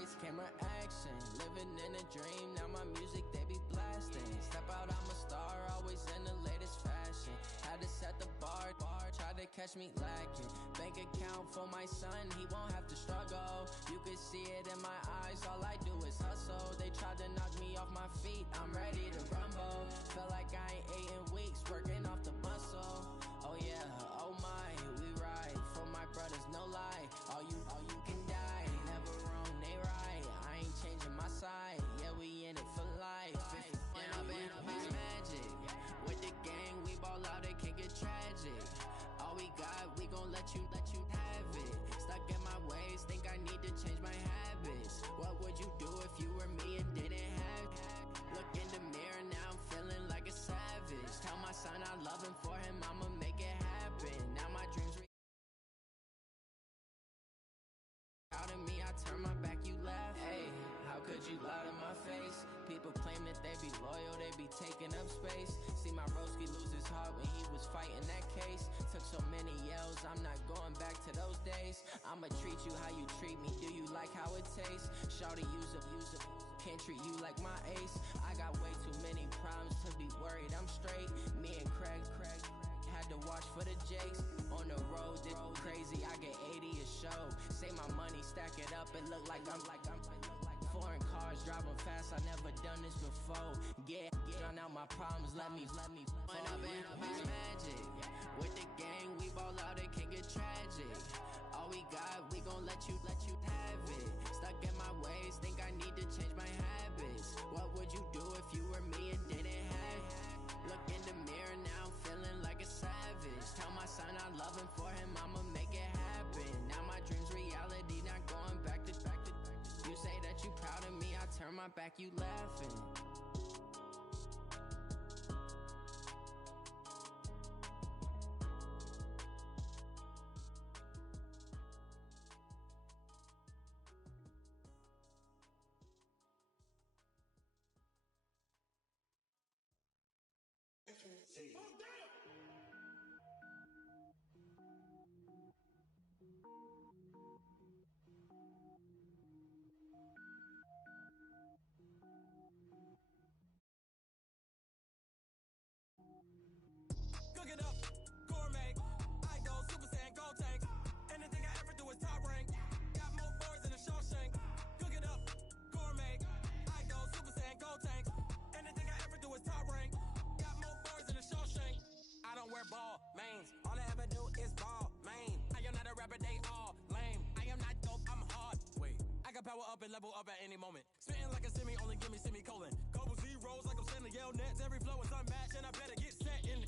lights, camera action. Living in a dream, now my music they be blasting. Step out, I'm a star, always in the latest fashion. Had to set the bar, try to catch me lacking. Bank account for my son, he won't have to struggle. You can see it in my eyes, all I do is hustle. They tried to knock me off my feet, I'm ready to rumble. Feel like I ain't ate in weeks, working off the muscle. Oh yeah, oh my, we ride for my brothers, no lie. All you can die, never wrong, they right. I ain't changing my side, yeah, we in it for life. When I'm in, it's magic. With the gang, we ball out, it can get tragic. All we got, we gon' let you have it. Stuck in my ways, think I need to change my habits. What would you do if you were me and didn't have it? Look in the mirror, now I'm feeling like a savage. Tell my son I love him, for him I'ma make it happen. Now my dreams out of me, I turn my back, you laugh. Hey, how could you lie to my face? People claim that they be loyal, they be taking up space. See my broski lose his heart when he was fighting that case. Took so many yells, I'm not going back to those days. I'ma treat you how you treat me, do you like how it tastes? Shawty, use up, can't treat you like my ace. I got way too many problems to be worried, I'm straight. Me and Craig had to watch for the Jakes. On the road, this crazy, I get 80 a show. Say my money, stack it up, it look like I'm foreign cars, driving fast, I never done this before. Get drown out my problems, let me When I'm in, it's magic. With the gang, we ball out, it can get tragic. All we got, we gon' let you have it. Stuck in my ways, think I need to change my habits. What would you do if you were me and didn't have it? Look in the mirror, now I'm feeling like a savage. Tell my son I love him, for him I'ma make it happen. Now my dreams reality, not going back to. You say that you proud of me, I turn my back, you laughing. Cook it up, gourmet. I go Super Saiyan, gold tank. Anything I ever do is top rank. Got more boys than a Shawshank. Cook it up, gourmet. I go Super Saiyan, gold tank. Anything I ever do is top rank. Got more boys than a Shawshank. I don't wear ball mains. All I ever do is ball main. I am not a rapper, they all lame. I am not dope, I'm hard. Wait, I can power up and level up at any moment. Spitting like a semi, only give me semicolon. Couple zeros like I'm sending yell nets. Every flow is unmatched and I better get set in.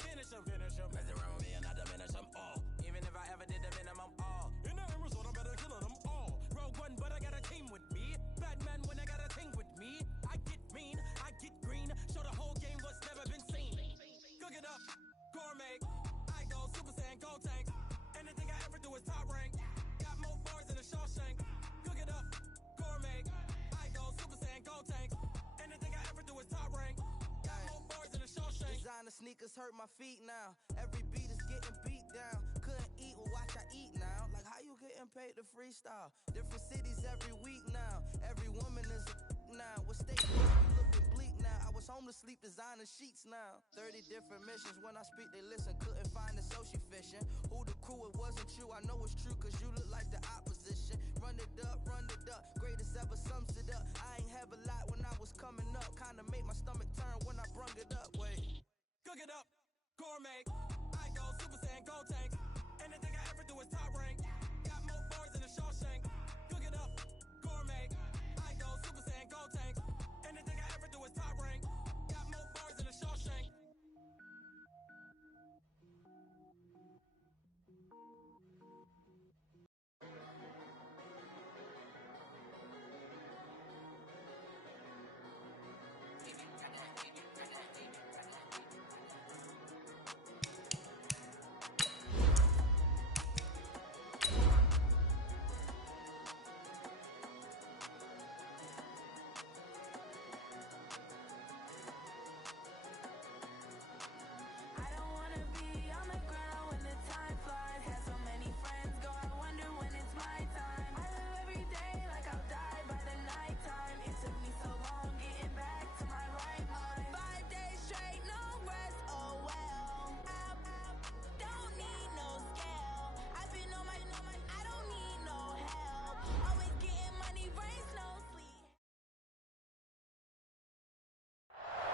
Finish them. Mess around with me and I diminish them all. Even if I ever did the minimum all. In the end result, I'm better killing them all. Rogue One, but I got a team with me. Batman when I got a thing with me. I get mean, I get green. Show the whole game what's never been seen. Cook it up, gourmet. I go Super Saiyan, gold tank. Anything I ever do is top rank. Got more bars than a Shawshank. Cook it up, gourmet. I go Super Saiyan, gold tank. Anything I ever do is top rank. Got more bars than a Shawshank. Designer sneakers hurt my feet now. Every beat is getting beat down. Couldn't eat, well watch I eat now. Like how you getting paid to freestyle? Different cities every week now. Every woman is a now. What state you looking bleak now? I was home to sleep, designer sheets now. 30 different missions. When I speak they listen. Couldn't find it, so she fishing. Who the crew, it wasn't you. I know it's true cause you look like the opposition. Run it up, greatest ever sums it up. I ain't have a lot when I was coming up. Kinda made my stomach turn when I brung it up. Wait. Cook it up, gourmet. I go Super Saiyan, gold tank. Anything I ever do is top rank. Got more bars than a Shawshank. Cook it up, gourmet. I go Super Saiyan, gold tank. Anything I ever do is top rank. Got more bars than a Shawshank.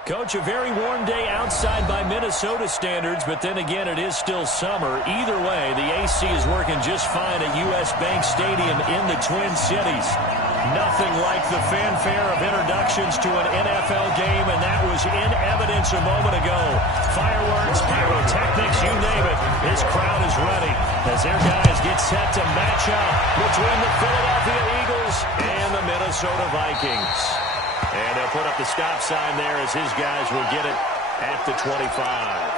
Coach, a very warm day outside by Minnesota standards, but then again, it is still summer. Either way, the AC is working just fine at U.S. Bank Stadium in the Twin Cities. Nothing like the fanfare of introductions to an NFL game, and that was in evidence a moment ago. Fireworks, pyrotechnics, you name it. This crowd is ready as their guys get set to match up between the Philadelphia Eagles and the Minnesota Vikings. And they'll put up the stop sign there as his guys will get it at the 25.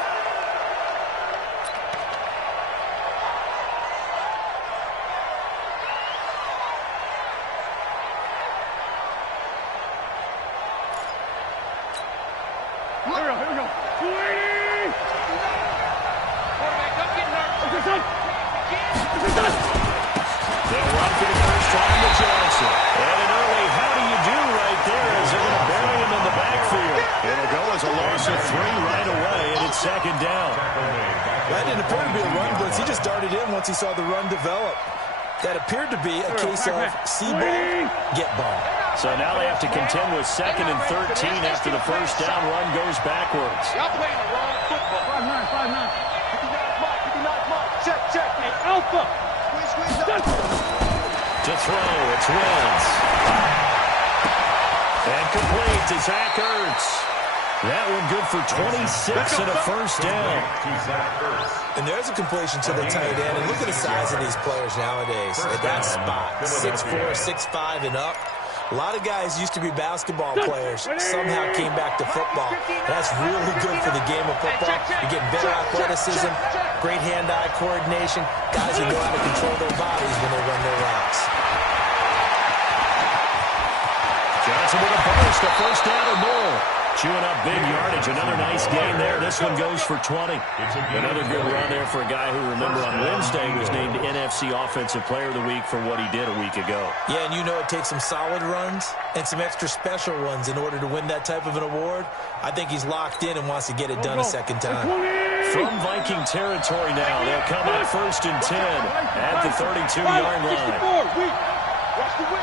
Second down. That didn't appear to be a run blitz. He just darted in once he saw the run develop. That appeared to be a case of see ball, get ball. So now they have to contend with 2nd and 13 after the first down run goes backwards. Y'all playing the wrong football. 5-9. 59 mark. Check. Hey, Alpha. Squeeze. To throw, it's Wentz. And complete to Zach Ertz. That one good for 26 and a first down. And there's a completion to the tight end. And look at the size of these players nowadays at that spot. 6'4", 6'5", and up. A lot of guys used to be basketball players, somehow came back to football. That's really good for the game of football. You're getting better athleticism, great hand-eye coordination, guys who know how to control their bodies when they run their routes. Johnson with a burst, a first down or more. Chewing up big yardage. Another nice gain there. This one goes for 20. Another good run there for a guy who, remember, on Wednesday was named NFC Offensive Player of the Week for what he did a week ago. Yeah, and you know it takes some solid runs and some extra special ones in order to win that type of an award. I think he's locked in and wants to get it done a second time. From Viking territory now, they'll come out 1st and 10 at the 32-yard line. Watch the whip.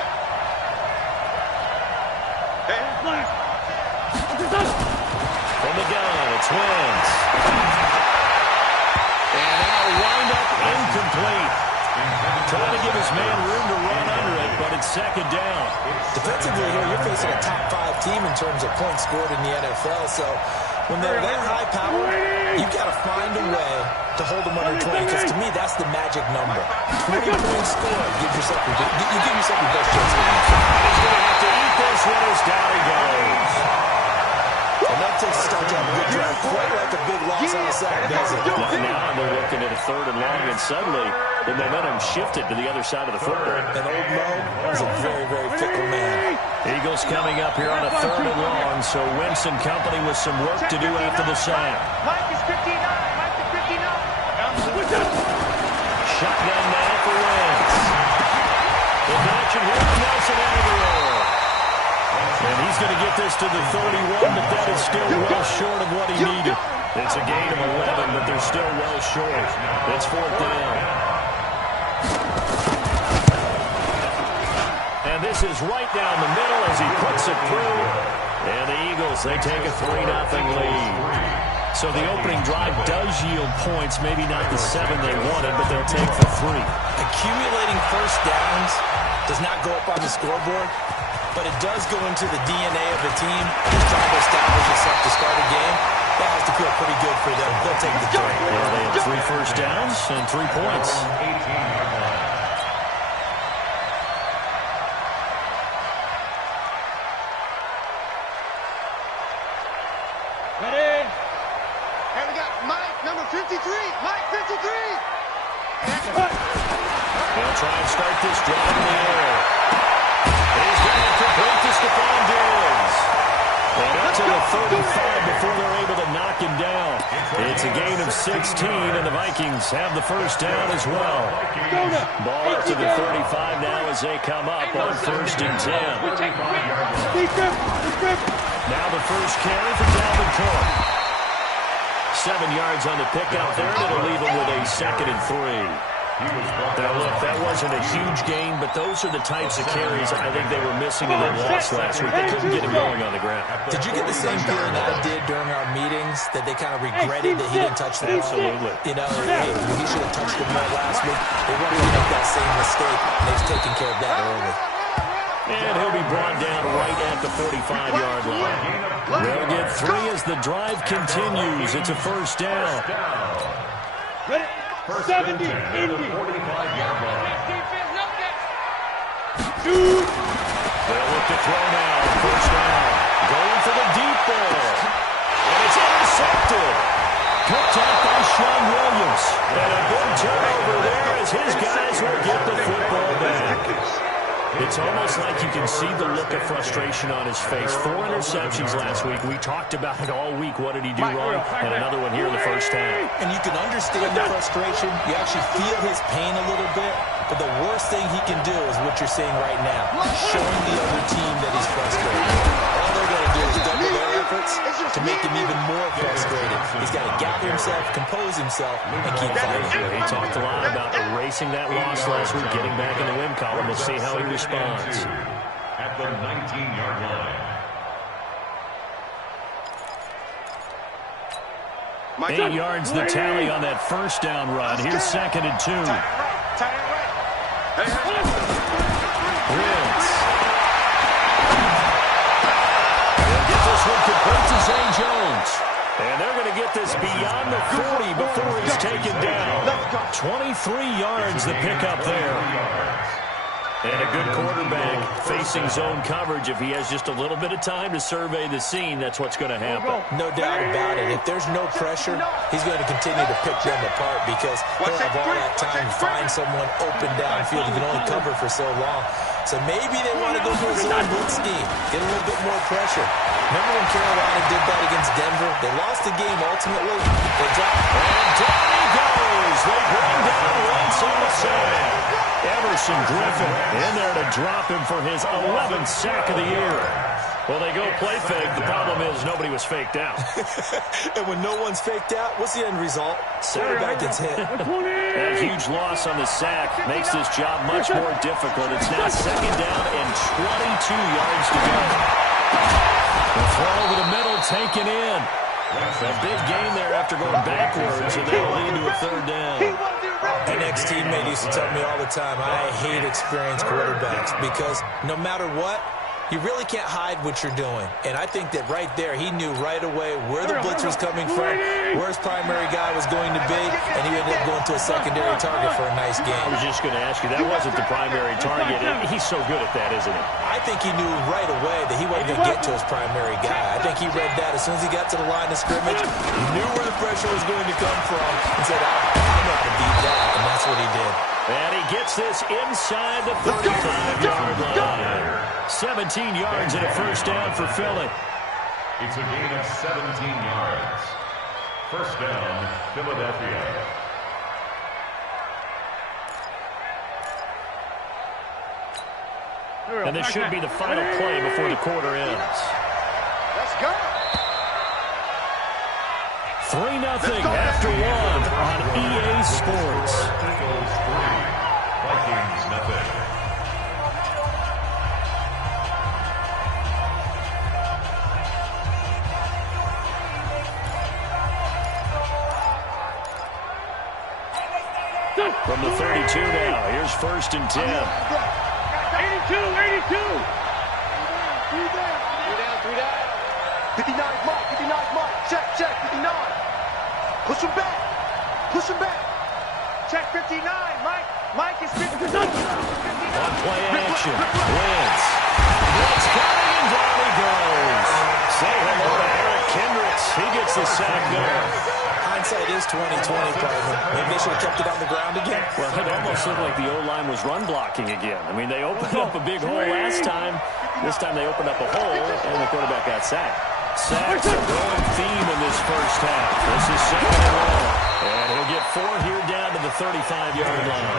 From the gun, it's Wentz. And now wind up incomplete. Trying to give his man room to run under it, but it's 2nd down. Defensively here, you're facing a top 5 team in terms of points scored in the NFL, so when they're that high power, you've got to find a way to hold them under 20, because to me, that's the magic number. 20 points scored, you give yourself your best chance. He's going to have to eat this one as down he goes. And that takes a start job. Good drive, quite like a big loss on the sack, does it? Now they're looking at a 3rd and long, and suddenly the momentum shifted to the other side of the football. And old Mo is a very, very fickle man. Eagles coming up here on a 3rd and long, so Wentz and company with some work to do after the sack. Mike is 59. Shotgun now for Wentz. The action here with Nelson Aguilar. And he's going to get this to the 31, but that is still well short of what he needed. It's a gain of 11, but they're still well short. It's 4th down. And this is right down the middle as he puts it through. And the Eagles, they take a 3-0 lead. So the opening drive does yield points, maybe not the 7 they wanted, but they'll take the 3. Accumulating first downs does not go up on the scoreboard, but it does go into the DNA of the team. Just trying to establish itself to start a game. That has to feel pretty good for them. They'll take the 3. Yeah, they have 3 first downs and 3 points. Ready? Hey, we got Mike, number 53. Mike, 53. They'll try and start this drive in the air. He's going to complete to Stephon Diggs. And up to the 35 before they're able to knock him down. It's a gain of 16, and the Vikings have the first down as well. Ball up to the 35 now as they come up on 1st and 10. Now the first carry for Dalvin Cook. 7 yards on the pickup there, and it'll leave him with a 2nd and 3. Now, look, that wasn't a huge gain, but those are the types of carries I think they were missing in the loss last week. They couldn't get him going on the ground. Did you get the same feeling I did during our meetings, that they kind of regretted that he didn't touch the ball? Absolutely. You know, he should have touched it more last week. They weren't going to make that same mistake, and they've taken care of that early. And he'll be brought down right at the 45-yard line. They'll get 3 as the drive continues. It's a first down. Ready? 70, Indy. 45-yard line. Shoot. They'll look to throw now. First down. Going for the deep ball. And it's intercepted. Picked up by Sean Williams. And a good turnover there as his guys will get the football back. It's almost like you can see the look of frustration on his face. 4 interceptions last week. We talked about it all week. What did he do wrong? And another one here in the first half. And you can understand the frustration. You actually feel his pain a little bit. But the worst thing he can do is what you're seeing right now, showing the other team that he's frustrated. All they're going to do is double their efforts to make him even more frustrated. He's got to gather himself, compose himself, and keep fighting. He talked a lot about erasing that loss last week, getting back in the win column. We'll see how he responds. At the 19-yard line. 8 yards the tally on that first down run. Here's 2nd and 2. Prince. They'll get this one complete to Zay Jones. And they're going to get this beyond the 40 before he's taken down. 23 yards the pickup there. And a good quarterback facing zone coverage. If he has just a little bit of time to survey the scene, that's what's going to happen. No doubt about it. If there's no pressure, he's going to continue to pick them apart because he'll have all that time to find someone open downfield. He can only cover for so long. So maybe they want to go to a zone blitz scheme, get a little bit more pressure. Remember when Carolina did that against Denver? They lost the game ultimately. They dropped. And down he goes. They bring down Wentz on the sack. Everson Griffin in there to drop him for his 11th sack of the year. Well, they go play fake. The problem is nobody was faked out. And when no one's faked out, what's the end result? Quarterback gets hit. That huge loss on the sack makes this job much more difficult. It's now 2nd down and 22 yards to go. The throw over the middle taken in. A big gain there after going backwards, and that'll lead to a 3rd down. An ex-teammate used to tell me all the time, I hate experienced quarterbacks because no matter what, you really can't hide what you're doing. And I think that right there, he knew right away where the blitz was coming from, where his primary guy was going to be, and he ended up going to a secondary target for a nice game. I was just going to ask you, that wasn't the primary target. He's so good at that, isn't he? I think he knew right away that he wasn't going to get to his primary guy. I think he read that as soon as he got to the line of scrimmage. He knew where the pressure was going to come from and said, I know how to beat that, and that's what he did. And he gets this inside the 35-yard line. 17 yards and a first down for Philly. It's a gain of 17 yards. First down, Philadelphia. And this should be the final play before the quarter ends. Let's go. 3-0 after 1 on EA Sports. Eagles 3, Vikings nothing. From the 32 now, here's 1st and 10. 82, 82. 3 down. 59 mark. Check, 59. Push him back. Check 59, Mike is 59. On play action, Wentz. Wentz coming and down he goes. Say hello to Eric Kendricks. He gets the sack there. Hindsight is 20/20, partner. Maybe they should have kept it on the ground again. Well, it almost looked like the O-line was run blocking again. I mean, they opened up a big hole last time. This time they opened up a hole, and the quarterback got sacked. Sacks a growing theme in this first half. This is 2nd and 1. And he'll get 4 here down to the 35-yard line.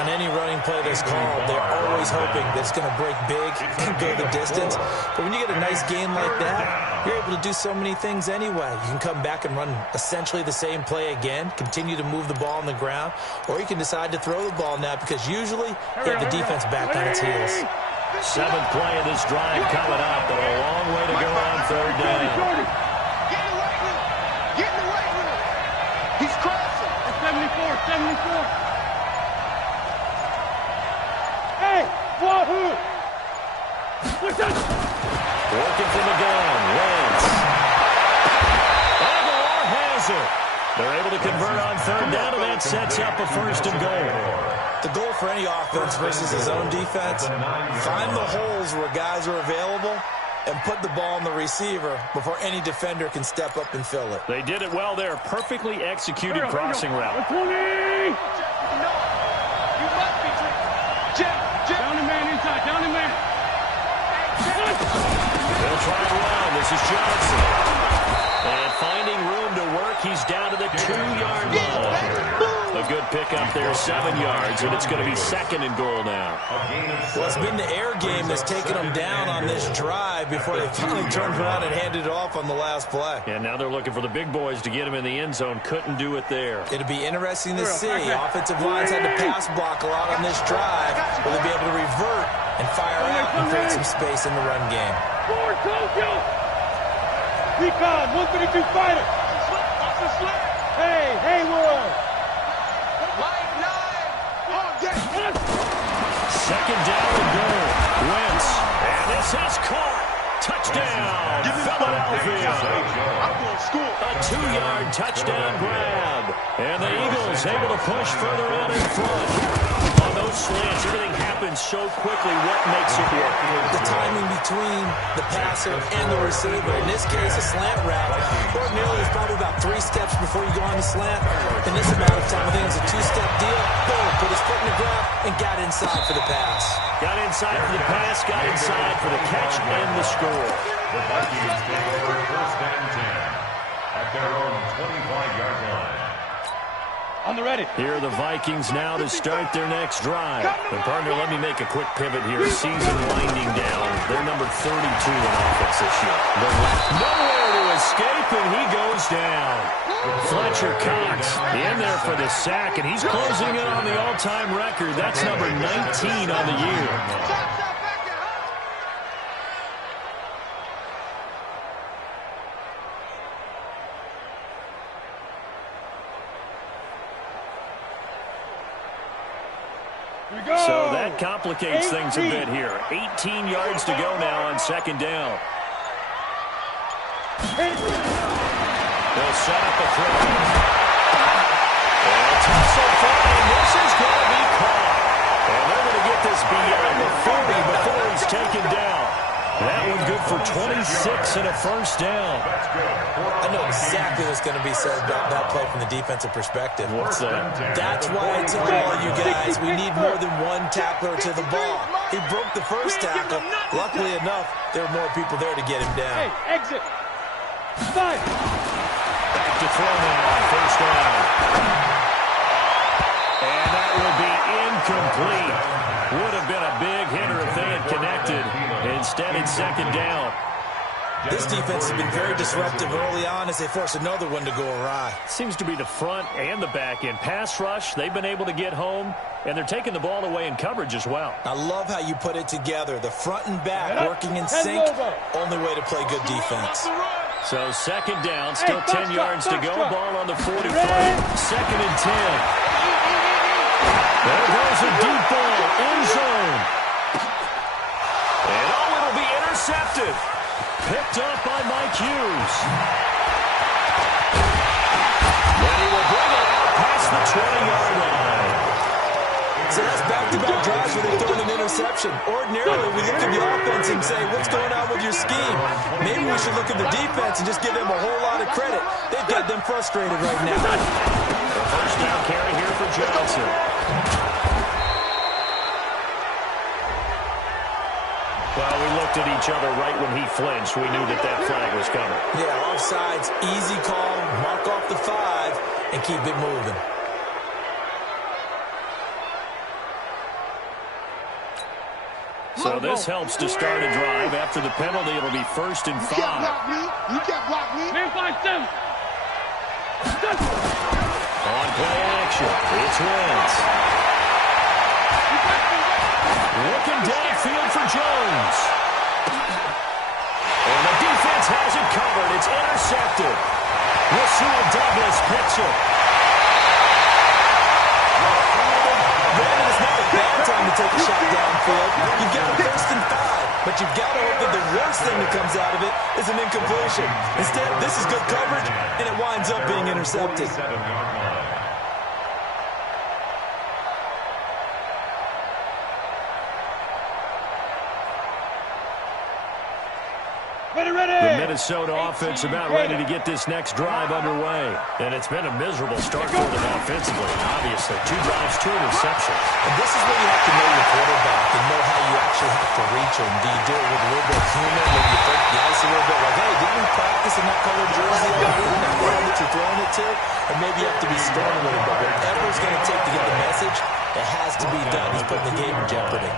An any running play that's called, they're always hoping that it's going to break big and go the distance. But when you get a nice game like that, you're able to do so many things anyway. You can come back and run essentially the same play again, continue to move the ball on the ground, or you can decide to throw the ball now because usually you have the defense back on its heels. Seventh play of this drive coming up, but a long way to go on third down. Get in the weight room. Get in the weight room. He's crashing. 74. Hey, wahoo! What's that? Working from the gun, Wentz. Outlaw has it. They're able to convert on third down, and that sets up a first and goal. The goal for any offense versus his own defense, find the holes where guys are available and put the ball on the receiver before any defender can step up and fill it. They did it well there. Perfectly executed crossing route. 20! You must be down the man inside, down the man. They'll try and run. This is Johnson. And finding room to work, he's down to the 2-yard line. A good pickup there, 7 yards, and it's going to be second and goal now. Well, it's been the air game that's taken them down on this drive before they finally turned around and handed it off on the last play. And now they're looking for the big boys to get him in the end zone. Couldn't do it there. It'll be interesting to see. Offensive lines had to pass block a lot on this drive. Will they be able to revert and fire out and create some space in the run game? Forward, Tokyo! Recon, 132 fighter! Hey, Haywood! Second down and goal. Wentz. And this is caught. Touchdown, Philadelphia. A 2-yard touchdown grab. And the Eagles able to push further out in front. On those slants, everything happens so quickly. What makes it work? The timing between the passer and the receiver. In this case, a slant route. Ordinarily, it's probably about 3 steps before you go on the slant. In this amount of time, I think it's a 2-step deal. Boom, put his foot in the ground and got inside for the pass. Got inside for the pass, got inside for the catch and the score. The Vikings take over first and 10 at their own 25-yard line. On the ready. Here are the Vikings now to start their next drive. And partner, let me make a quick pivot here. Season winding down. They're number 32 in offense this year. Nowhere to escape, and he goes down. Fletcher Cox in there for the sack, and he's closing in on the all-time record. That's number 19 on the year. So that complicates things a bit here. 18 yards to go now on second down. They'll set up a throw. And tussle flying. This is going to be caught. And they're going to get this beyond the 40 before he's taken down. That one good for 26 and a first down. I know exactly what's going to be said about that play from the defensive perspective. What's that? That's why I tell all you guys we need more than one tackler to the ball. He broke the first tackle. Luckily enough, there were more people there to get him down. Hey, exit. 5. Back to throw now. First down. And that will be incomplete. Would have been a big hitter if they had connected. Instead, it's second down. This defense has been very disruptive early on as they force another one to go awry. Seems to be the front and the back end. Pass rush, they've been able to get home, and they're taking the ball away in coverage as well. I love how you put it together. The front and back working in sync. Only way to play good defense. So second down, still 10 yards to go. Ball on the 43. Second and 10. There goes a deep ball, end zone. And it'll be intercepted. Picked up by Mike Hughes. And he will bring it out past the 20-yard line. So that's back-to-back drives where they've thrown an interception. Ordinarily, we look at the offense and say, what's going on with your scheme? Maybe we should look at the defense and just give them a whole lot of credit. They've got them frustrated right now. The first down carry here for Johnson. Well, we looked at each other right when he flinched. We knew that that flag was coming. Yeah, offsides, easy call, mark off the 5, and keep it moving. So this helps to start a drive. After the penalty, it'll be 1st and 5. You can't block me. Man, 5-7. On play action, it's Wentz. Looking downfield for Jones. And the defense has it covered. It's intercepted. Rasul Douglas picks it. Brandon, it's not a bad time to take a shot downfield. You've got a 1st and 5, but you've got to hope that the worst thing that comes out of it is an incompletion. Instead, this is good coverage, and it winds up being intercepted. The Minnesota offense about ready to get this next drive underway. And it's been a miserable start for them offensively, obviously. 2 drives, 2 interceptions. And this is where you have to know your quarterback and know how you actually have to reach him. Do you do it with a little bit of humor? Maybe you break the ice a little bit like, hey, didn't we practice in that colored jersey already? That guy that you're throwing it to? Or maybe you have to be stern a little bit. Whatever it's going to take to get the message, it has to be done. He's putting the game in jeopardy.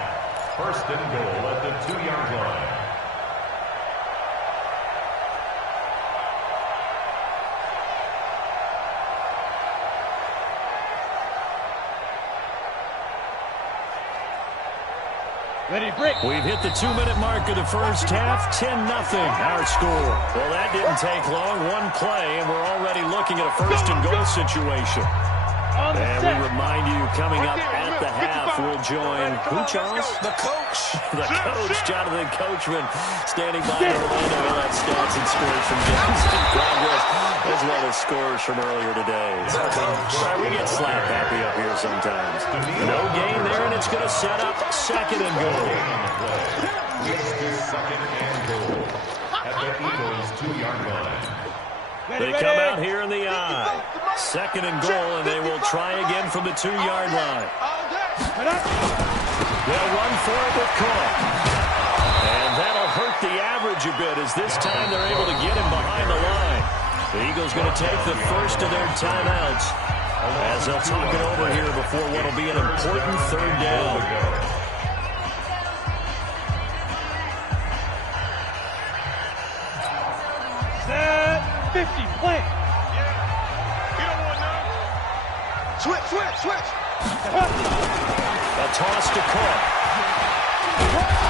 1st and goal at the 2-yard line. Ready, break. We've hit the 2-minute mark of the first half. 10-0 our score. Well, that didn't take long. 1 play, and we're already looking at a 1st and goal situation. And we remind you, coming up at the half, we'll join who, Charles? The coach. The coach, Jonathan Coachman, standing by Orlando. We'll have stats and scores from games in progress, as well as scores from earlier today. We get slap happy up here sometimes. No gain there, and it's going to set up 2nd and goal. This is 2nd and goal at the Eagles' 2-yard line. They come out here in the eye. 2nd and goal, and they will try again from the 2-yard line. They'll run for it with Cook. And that'll hurt the average a bit, as this time they're able to get him behind the line. The Eagles going to take the first of their timeouts, as they'll talk it over here before what will be an important 3rd down. 50, play. You don't want none. Switch. A toss to Cook.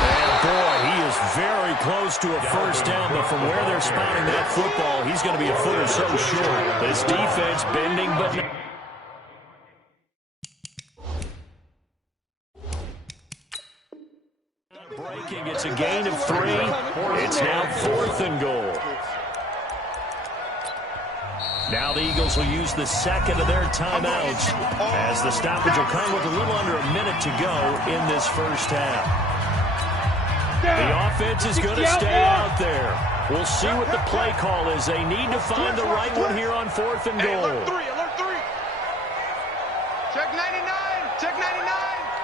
And boy, he is very close to a 1st down, but from where they're spotting that football, he's going to be a foot or so short. This defense bending, but breaking. It's a gain of 3. It's now 4th and goal. Now the Eagles will use the 2nd of their timeouts, as the stoppage will come with a little under a minute to go in this first half. The offense is going to stay out there. We'll see what the play call is. They need to find the right one here on 4th and goal. Alert 3. Check 99. Check 99.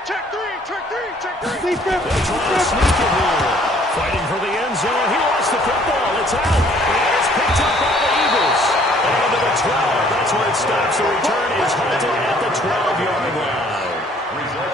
Check 3. They'll try to sneak it here. Fighting for the end zone. He lost the football. It's out. It's picked up by the Eagles. And to the 12. That's where it stops. The return is hunted at the 12-yard line.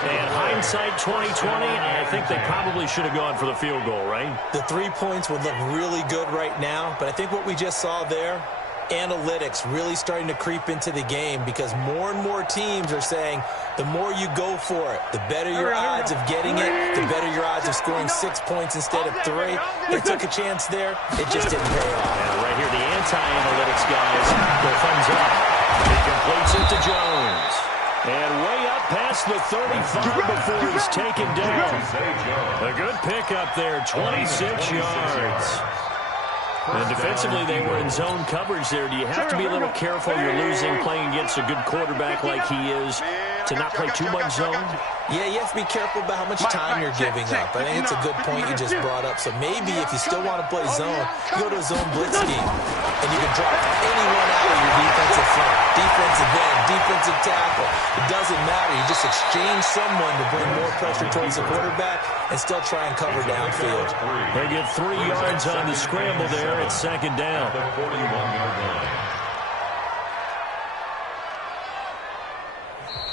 And hindsight 2020, I think they probably should have gone for the field goal, right? The 3 points would look really good right now, but I think what we just saw there, analytics really starting to creep into the game, because more and more teams are saying the more you go for it, the better your odds of getting it, the better your odds of scoring 6 points instead of 3. They took a chance there. It just didn't pay off. And right here, the anti-analytics guys go thumbs up. He completes it to Jones. And way up past the 35 before he's taken down. A good pickup there, 26 yards. And defensively, they were in zone coverage there. Do you have to be a little careful? You're losing, playing against a good quarterback like he is, to not play too much zone? Yeah, you have to be careful about how much time you're giving up. I think it's a good point you just brought up. So maybe if you still want to play zone, you go to a zone blitz scheme, and you can drop anyone out of your defensive front, defensive end, defensive tackle. It doesn't matter. You just exchange someone to bring more pressure towards the quarterback and still try and cover downfield. They get 3 yards on the scramble there. It's 2nd down. The 41-yard line.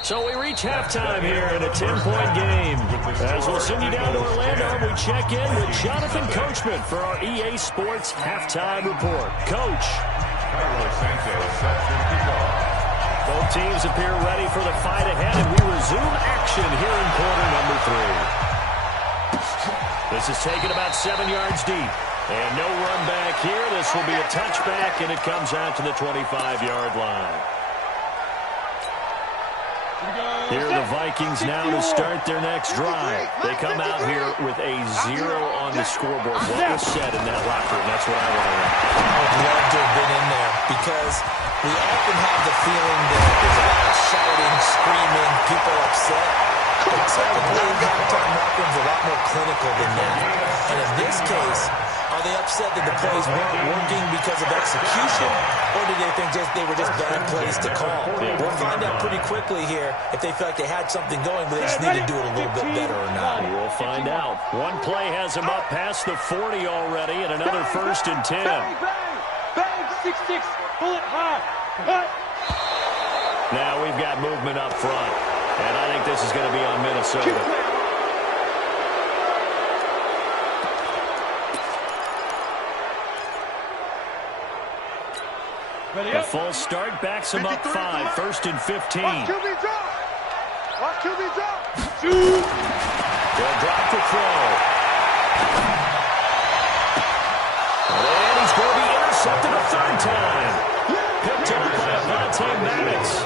So we reach halftime here in a 10-point game. As we'll send you down to Orlando, we check in with Jonathan Coachman for our EA Sports Halftime Report. Coach. Both teams appear ready for the fight ahead, and we resume action here in quarter number 3. This is taken about 7 yards deep. And no run back here. This will be a touchback, and it comes out to the 25-yard line. Here are the Vikings now to start their next drive. They come out here with a 0 on the scoreboard. What was said in that locker room? That's what I want to know. I would love to have been in there because we often have the feeling that there's a lot of shouting, screaming, people upset. But typically, halftime locker rooms are a lot more clinical than that. And in this case, are they upset that the plays weren't working because of execution, or did they think they were just bad plays to call? We'll find out pretty quickly here if they feel like they had something going, but they just need to do it a little bit better or not. We'll find out. One play has them up past the 40 already, and another 1st and 10. Bang, 6-6, pull it high. Now we've got movement up front, and I think this is going to be on Minnesota. A false start backs him up 5, 1st and 15. Watch QB drop. Watch QB drop. They'll drop the throw. And he's going to be intercepted a 3rd time. Picked up by Avonte Maddox.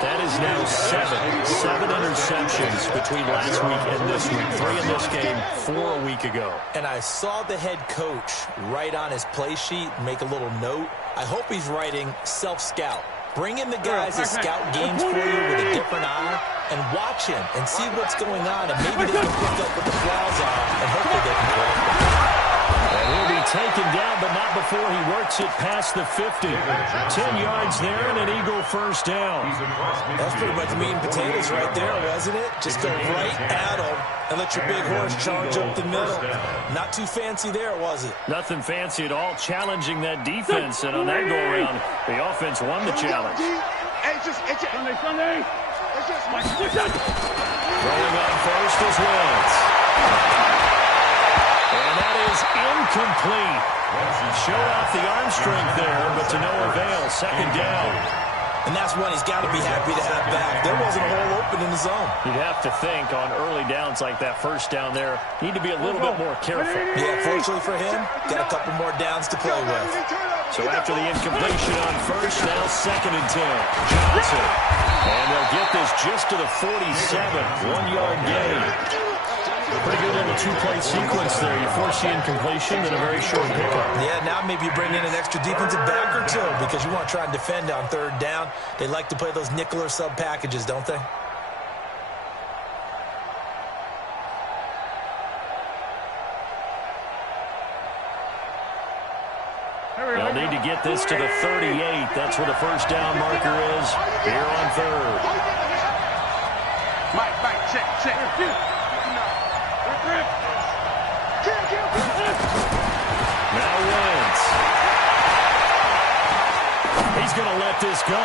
That is now 7 interceptions between last week and this week. 3 in this game, 4 a week ago. And I saw the head coach write on his play sheet, make a little note. I hope he's writing self-scout. Bring in the guys that scout games for you with a different eye and watch him and see what's going on, and maybe they can pick up what the flaws are, and hopefully they can correct them. And he'll be taken down, but not before he works it past the 50. 10 yards there and an Eagle 1st down. That's pretty much meat and potatoes right there, wasn't it? Just go right at him and let your big horse charge up the middle. Not too fancy there, was it? Nothing fancy at all, challenging that defense. And on that go-around, the offense won the challenge. Sunday. Throwing on first is Wentz. And that is incomplete. Showed off the arm strength there, but to no avail. 2nd down. And that's one he's got to be happy to have back. There wasn't a hole open in the zone. You'd have to think on early downs like that 1st down there, need to be a little bit more careful. Yeah, fortunately for him, got a couple more downs to play with. So after the incompletion on 1st, now 2nd and 10. Johnson. And they'll get this just to the 47. 1-yard gain. Pretty good little 2-play sequence there. You force the incompletion and a very short pickup. Yeah, now maybe you bring in an extra defensive back or 2 because you want to try and defend on 3rd down. They like to play those nickel or sub packages, don't they? They'll need to get this to the 38. That's where the 1st down marker is here on 3rd. Mike, check. Now Wentz. He's going to let this go.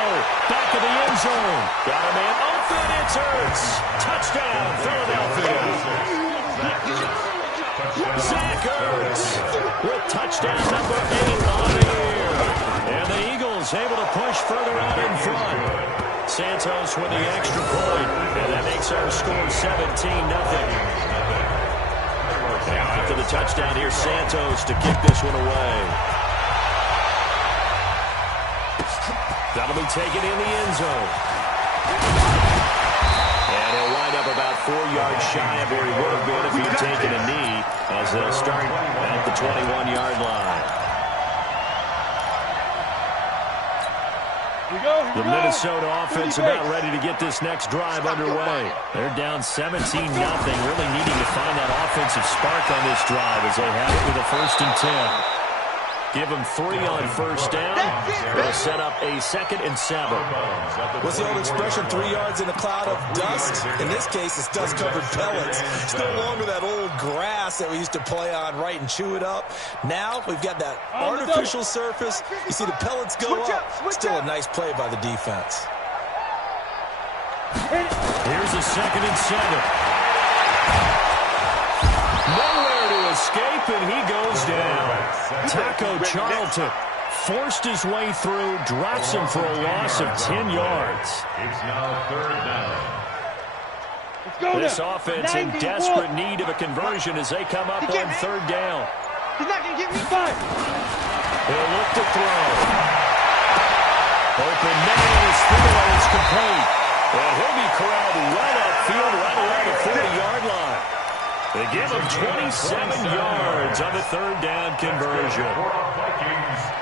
Back of the end zone. Got a man open. It's Ertz. Touchdown, Philadelphia. Zach Ertz with touchdown number 8 on the year. And the Eagles able to push further out in front. Santos with the extra point. And that makes our score 17-0. After the touchdown, here's Santos to kick this one away. That'll be taken in the end zone. And he'll wind up about 4 yards shy of where he would have been if he'd taken a knee, as they'll start at the 21-yard line. The Minnesota offense about ready to get this next drive underway. They're down 17-0, really needing to find that offensive spark on this drive as they have it with a 1st and 10. Give them 3 on 1st down. They'll set up a 2nd and 7. What's the old expression, 3 yards in a cloud of dust? In this case, it's dust-covered pellets. It's no longer that old grass that we used to play on, right, and chew it up. Now we've got that artificial surface. You see the pellets go up. Still a nice play by the defense. Here's a 2nd and 7. Nowhere to escape, and he goes down. Taco Charlton forced his way through, drops him for a loss of 10 yards. It's now 3rd down. This offense in desperate need of a conversion as they come up on 3rd down. He's not going to get me 5. They'll look to throw. Open man is through, and it's complete. And he'll be corralled well upfield right around the 40-yard line. They give him 27 yards on the 3rd down conversion.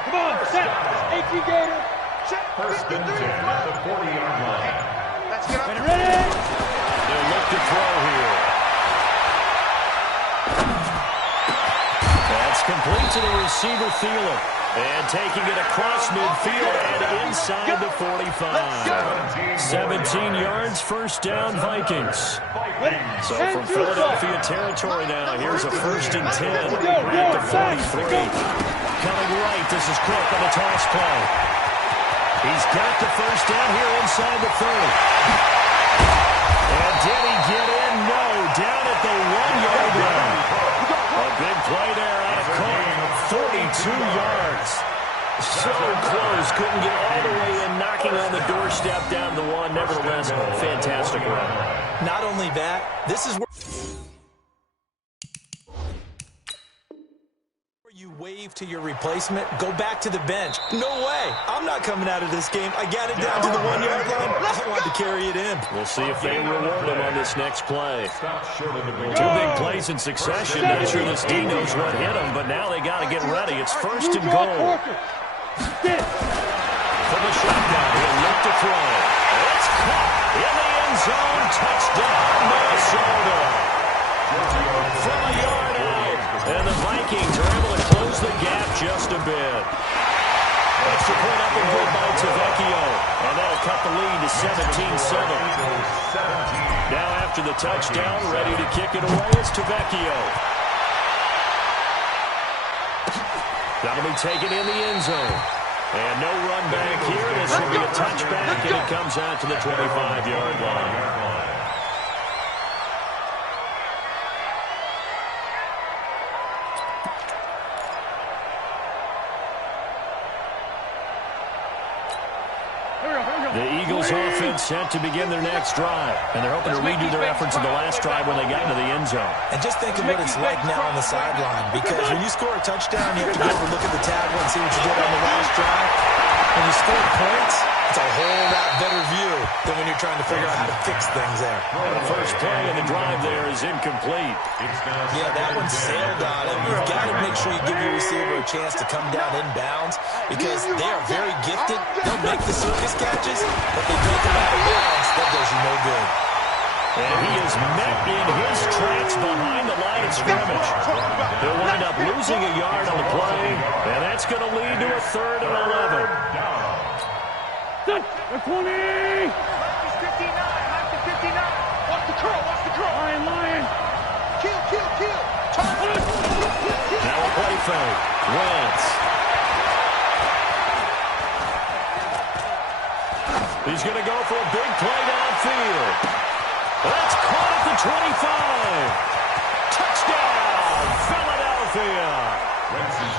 Come on, set. AP Gator. Check. 1st and 10 at the 40-yard line. Let's get up. Ready? They'll look to throw here. That's complete to the receiver, Thielen. And taking it across midfield and inside the 45. 17 yards, 1st down, Vikings. So from Philadelphia territory now, here's a 1st and 10 at the 43. Coming right, this is Cook on the toss play. He's got the 1st down here inside the 30. And did he get in? No, down at the 1-yard line. A big play there out of Cook, 42 yards. So close, couldn't get all the way in, knocking on the doorstep down to the 1. Nevertheless, fantastic run. Not only that, this is where you wave to your replacement, go back to the bench. No way. I'm not coming out of this game. I got it down to the 1-yard line. I wanted to carry it in. We'll see if they reward him on this next play. 2 big plays in succession. Not sure this D knows what hit him, but now they got to get ready. It's 1st and goal. From the shotgun, he'll look to throw. It's caught in the end zone. Touchdown, Minnesota. From a yard out, and the Vikings are able to close the gap just a bit. Extra point up and good by Tavecchio, and that'll cut the lead to 17-7. Now after the touchdown, ready to kick it away is Tavecchio. That'll be taken in the end zone. And no run back here. This will be a touchback, and it comes out to the 25-yard line. The Eagles offense set to begin their next drive, and they're hoping to redo their efforts in the last drive when they got into the end zone. And just think of what it's like now on the sideline, because when you score a touchdown, you have to go over and look at the tablet and see what you did on the last drive. When you score points, it's a whole lot better view than when you're trying to figure out how to fix things there. And the first play of the drive there is incomplete. Yeah, that one sailed on him. You've got to make sure you give your receiver a chance to come down inbounds, because they are very gifted. They'll make the circus catches, but they take them out of bounds. That does you no good. And he is met in his tracks behind the line of scrimmage. They'll wind up losing a yard on the play, and that's going to lead to a 3rd and 11. 20! Mikey's 59, Mikey's 59. Watch the curl, watch the curl. Lion. Kill. Now a play fake. Wentz. He's going to go for a big play downfield. That's caught at the 25. Touchdown, Philadelphia.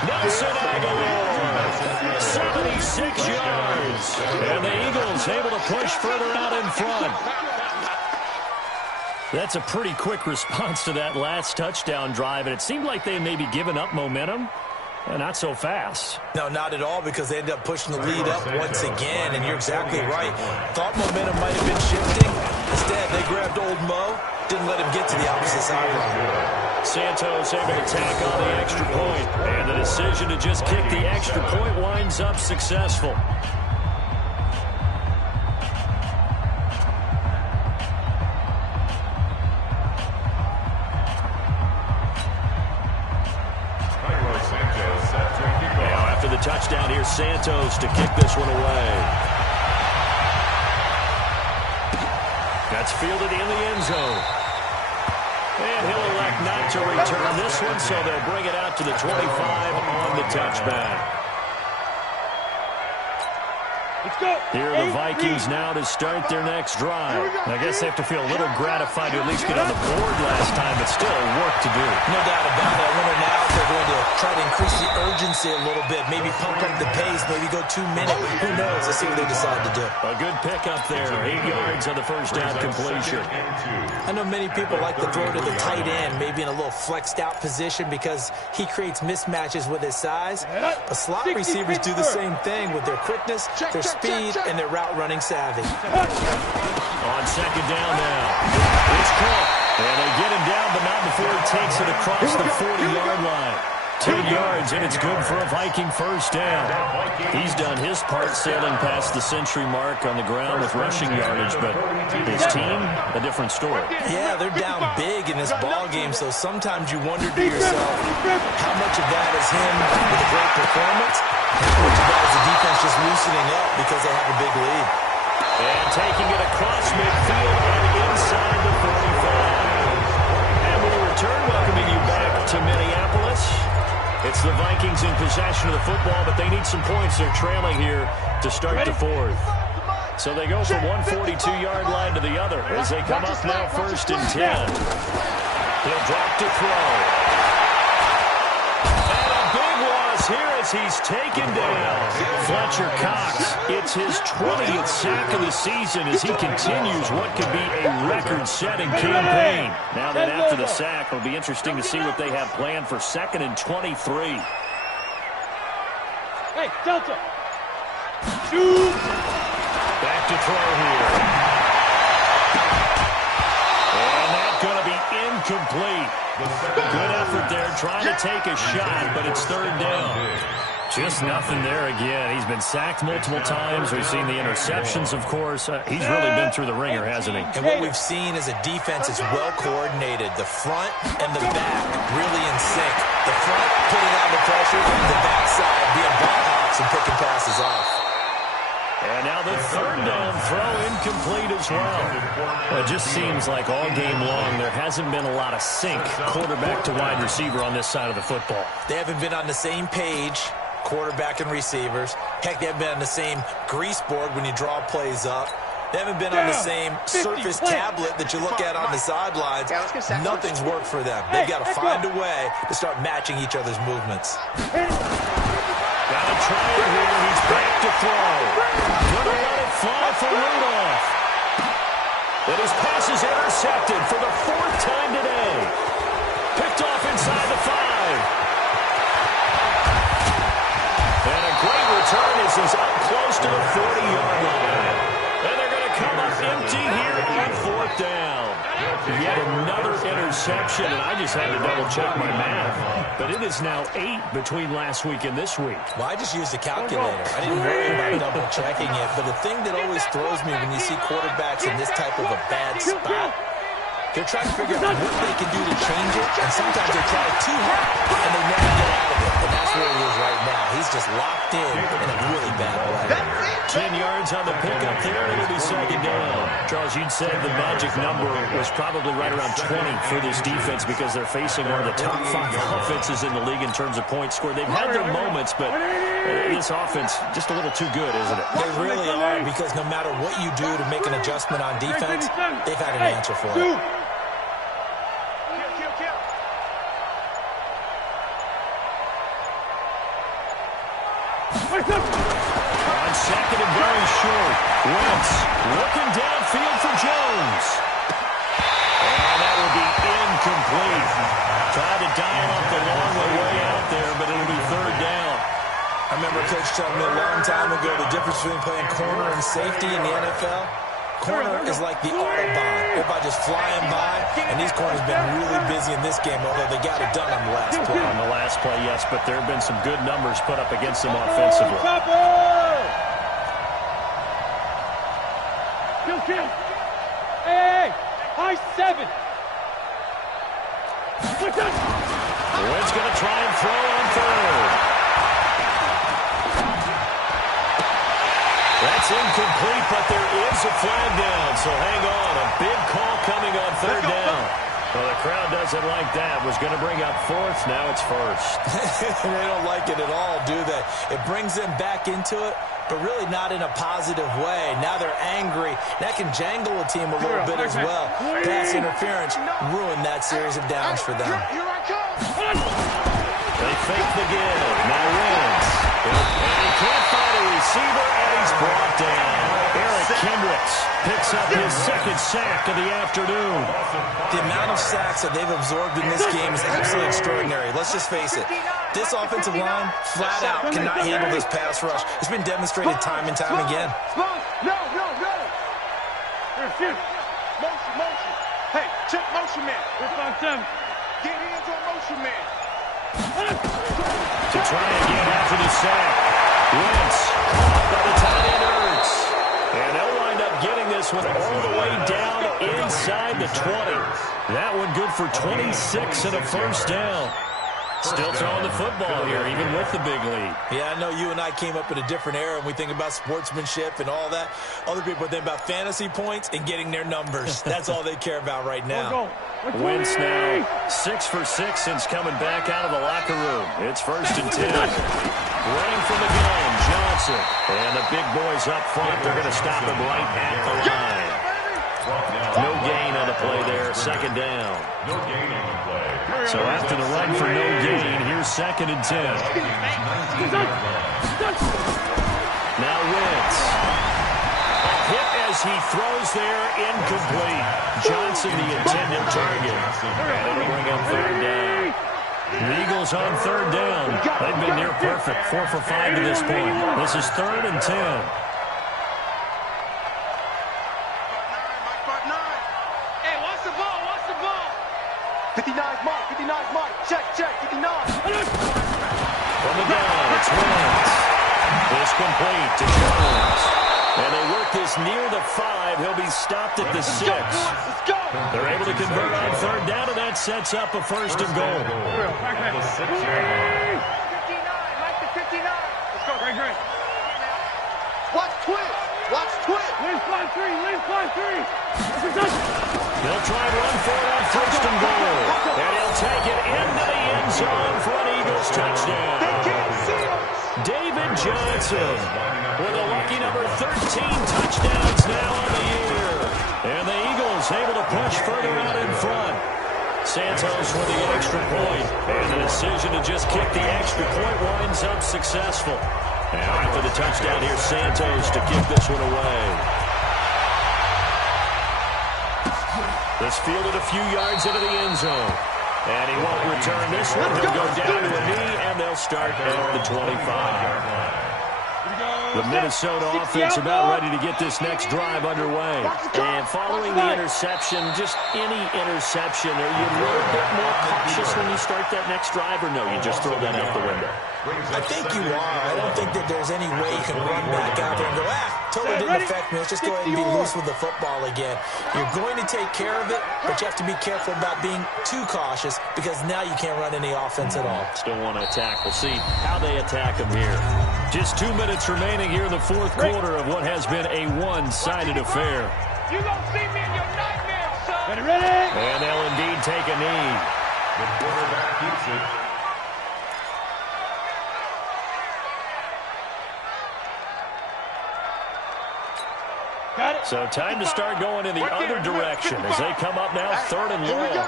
Nelson Aguilar, 76 yards. And the Eagles able to push further out in front. That's a pretty quick response to that last touchdown drive, and it seemed like they may be giving up momentum. Not so fast. No, not at all, because they ended up pushing the lead up once again, and you're exactly right. Thought momentum might have been shifting. Instead, they grabbed old Mo, didn't let him get to the opposite sideline. Santos able to tack on the extra point, and the decision to just kick the extra point winds up successful. Touchdown here, Santos to kick this one away. That's fielded in the end zone. And he'll elect not to return this one, so they'll bring it out to the 25 on the touchback. Here are the Vikings now to start their next drive. I guess they have to feel a little gratified to at least get on the board last time, but still work to do. No doubt about it. I wonder now if they're going to try to increase the urgency a little bit, maybe pump up the pace, maybe go 2 minutes. Who knows? Let's see what they decide to do. A good pickup there. 8 yards on the first down completion. I know many people like to throw to the tight end, maybe in a little flexed out position because he creates mismatches with his size. But slot receivers do the same thing with their quickness, their speed, and their route running savvy. On second down now. It's Cook. And they get him down, but not before he takes it across the 40-yard line. 10 yards, and it's good for a Viking first down. He's done his part sailing past the century mark on the ground with rushing yardage, but his team, a different story. Yeah, they're down big in this ball game, so sometimes you wonder to yourself how much of that is him with a great performance, and how much of that is the defense just loosening up because they have a big lead. And taking it across midfield and inside the 45. And we return, welcoming you back to Minneapolis. It's the Vikings in possession of the football, but they need some points. They're trailing here to start the fourth. So they go from one 42-yard line to the other as they come up now 1st and 10. He'll drop to throw. And a big loss here as he's taken down. Fletcher Cox, it's his 20th sack of the season as he continues what could be a record-setting campaign. Now that after the sack, it'll be interesting to see what they have planned for 2nd and 23. Hey, Delta. Shoot. Back to throw here. And that's going to be incomplete. Good effort there, trying to take a shot, but it's 3rd down. Just nothing there again. He's been sacked multiple times. We've seen the interceptions, of course. He's really been through the ringer, hasn't he? And what we've seen is a defense that's well coordinated. The front and the back really in sync. The front putting out the pressure, the backside being ball hawks and picking passes off. And now the 3rd down throw incomplete as well. It just seems like all game long there hasn't been a lot of sync quarterback to wide receiver on this side of the football. They haven't been on the same page, quarterback and receivers. Heck, they haven't been on the same grease board when you draw plays up. They haven't been on the same Surface tablet that you look at on the sidelines. Nothing's worked for them. They've got to find a way to start matching each other's movements. Got to try it here. He's back to throw. Gonna let it fly for Rudolph. And his pass is intercepted for the 4th time today. Picked off inside the 5. And a great return as he's up close to the 40-yard line. And they're going to come up empty here on 4th down. Yet another interception, and I just had to double-check my math. But it is now 8 between last week and this week. Well, I just used a calculator. I didn't worry about double-checking it. But the thing that always throws me when you see quarterbacks in this type of a bad spot, they're trying to figure out what they can do to change it. And sometimes they try too hard, and they never get out of it. And that's where he is right now. He's just locked in a really bad way. 10 yards on the pickup there. It'll be 2nd down. Charles, you'd said the magic number was probably right around 20 for this defense because they're facing one of the top 5 offenses in the league in terms of points scored. They've had their moments, but this offense just a little too good, isn't it? They really are, because no matter what you do to make an adjustment on defense, they've had an answer for it. On 2nd and very short. Wentz looking downfield for Jones. And that will be incomplete. Tried to dial up the long way out there, but it'll be 3rd down. I remember Coach telling me a long time ago the difference between playing corner and safety in the NFL. Corner is like the Autobahn. Everybody just flying by, and these corners have been really busy in this game, although they got it done on the last play. On the last play, yes, but there have been some good numbers put up against them offensively. Kill. Hey, high 7. Wentz going to try and throw on 3rd. That's incomplete, but there is a flag down, so hang on. A big call coming on 3rd down. Well, the crowd does doesn't like that. Was going to bring up fourth. Now it's first. They don't like it at all, do they? It brings them back into it, but really not in a positive way. Now they're angry. That can jangle a team a little bit as well. Pass interference ruined that series of downs for them. They fake the give. Now wins. And he can't find a receiver, and he's brought down. Eric Kendricks picks up his second sack of the afternoon. The amount of sacks that they've absorbed in this game is absolutely extraordinary. Let's just face it. This offensive line, flat out, cannot handle this pass rush. It's been demonstrated time and time again. No. Motion. Hey, check motion man. Get hands on motion man. To try again after the sack. Wentz by the tight end Ertz. And they'll wind up getting this one all the way down inside the 20. That one good for 26 and a first down. Still throwing the football here, even with the big lead. Yeah, I know you and I came up in a different era, and we think about sportsmanship and all that. Other people think about fantasy points and getting their numbers. That's all they care about right now. Wentz now 6 for 6 since coming back out of the locker room. It's 1st and 10. Running from the gun, Johnson. And the big boys up front, they're going to stop him right at the line. No gain on the play there, 2nd down. No gain on the play. So after the run for no gain, here's 2nd and 10. Now Wentz. A hit as he throws there, incomplete. Johnson the intended target. And it'll bring up 3rd down. The Eagles on 3rd down. They've been near perfect, 4 for 5 to this point. This is 3rd and 10. Hey, watch the ball. 59 mark. Check, 59. From the gun, it's Wentz. It's complete to Jones. And they work this near the 5. He'll be stopped at the 6. They're able to convert on 3rd down, and that sets up a 1st and goal. At the 6-yard line. 59, Mike to 59. Let's go, Greg. Watch twist. Lynn fly three. They'll try and run for it on 1st and goal. And he'll take it into the end zone for an Eagles touchdown. David Johnson with a lucky number 13 touchdowns now on the year. And the Eagles able to push further out in front. Santos with the extra point. And the decision to just kick the extra point winds up successful. Now after the touchdown, here's Santos to kick this one away. This fielded a few yards into the end zone. And he won't return this one. He'll go down to a knee, and they'll start at the 25. The Minnesota offense about ready to get this next drive underway. And following the interception, just any interception, are you a little bit more cautious when you start that next drive, or no, you just throw that out the window? I think you are. I don't think that there's any way you can run back out there and go, totally didn't affect me. Let's just go ahead and be loose with the football again. You're going to take care of it, but you have to be careful about being too cautious because now you can't run any offense at all. Still want to attack. We'll see how they attack them here. Just 2 minutes remaining here in the 4th quarter of what has been a one-sided affair. You gonna see me in your nightmares, son. Ready? And they'll indeed take a knee. The quarterback keeps it. So time to start going in the other direction as they come up now 3rd and long.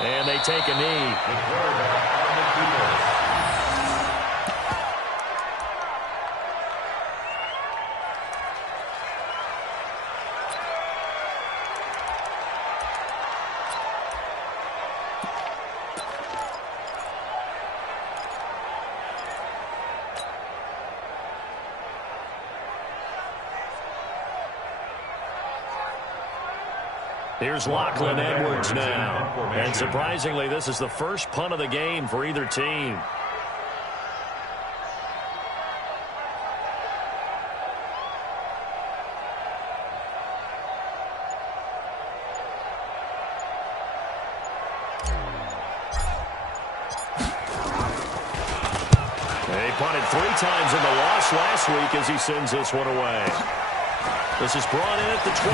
And they take a knee. The quarterback on the field. Here's Lachlan Edwards now. And surprisingly, this is the first punt of the game for either team. They punted 3 times in the loss last week as he sends this one away. This is brought in at the 21.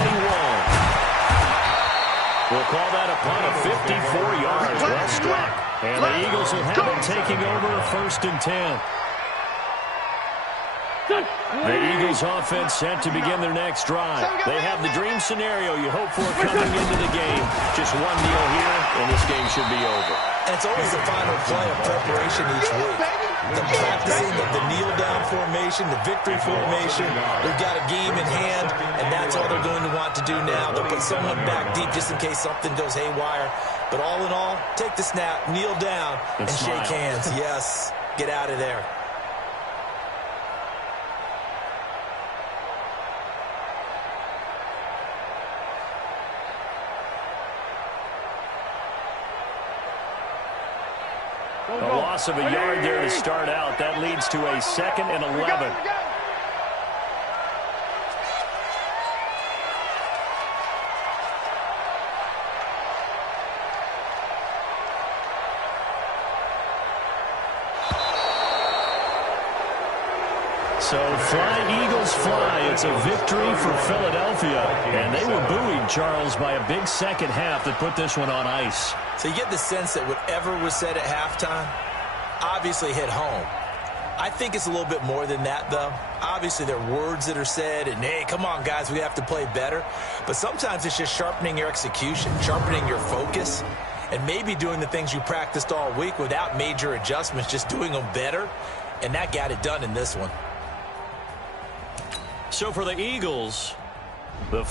We'll call that a punt of 54 yards. Well struck. And the Eagles will have it taking over 1st and 10. The Eagles offense set to begin their next drive. They have the dream scenario you hope for coming into the game. Just one kneel here, and this game should be over. And it's always the final play of preparation each week. The practicing of the kneel-down formation, the victory formation. We've got a game in hand, and that's all they're going to want to do now. They'll put someone back deep just in case something goes haywire. But all in all, take the snap, kneel down, and shake hands. Yes, get out of there. A loss of a yard there to start out. That leads to a 2nd and 11. So fly, Eagles, fly. It's a victory for Philadelphia. And they were buoyed, Charles, by a big second half that put this one on ice. So you get the sense that whatever was said at halftime obviously hit home. I think it's a little bit more than that, though. Obviously, there are words that are said, and, hey, come on, guys, we have to play better. But sometimes it's just sharpening your execution, sharpening your focus, and maybe doing the things you practiced all week without major adjustments, just doing them better. And that got it done in this one. So for the Eagles, the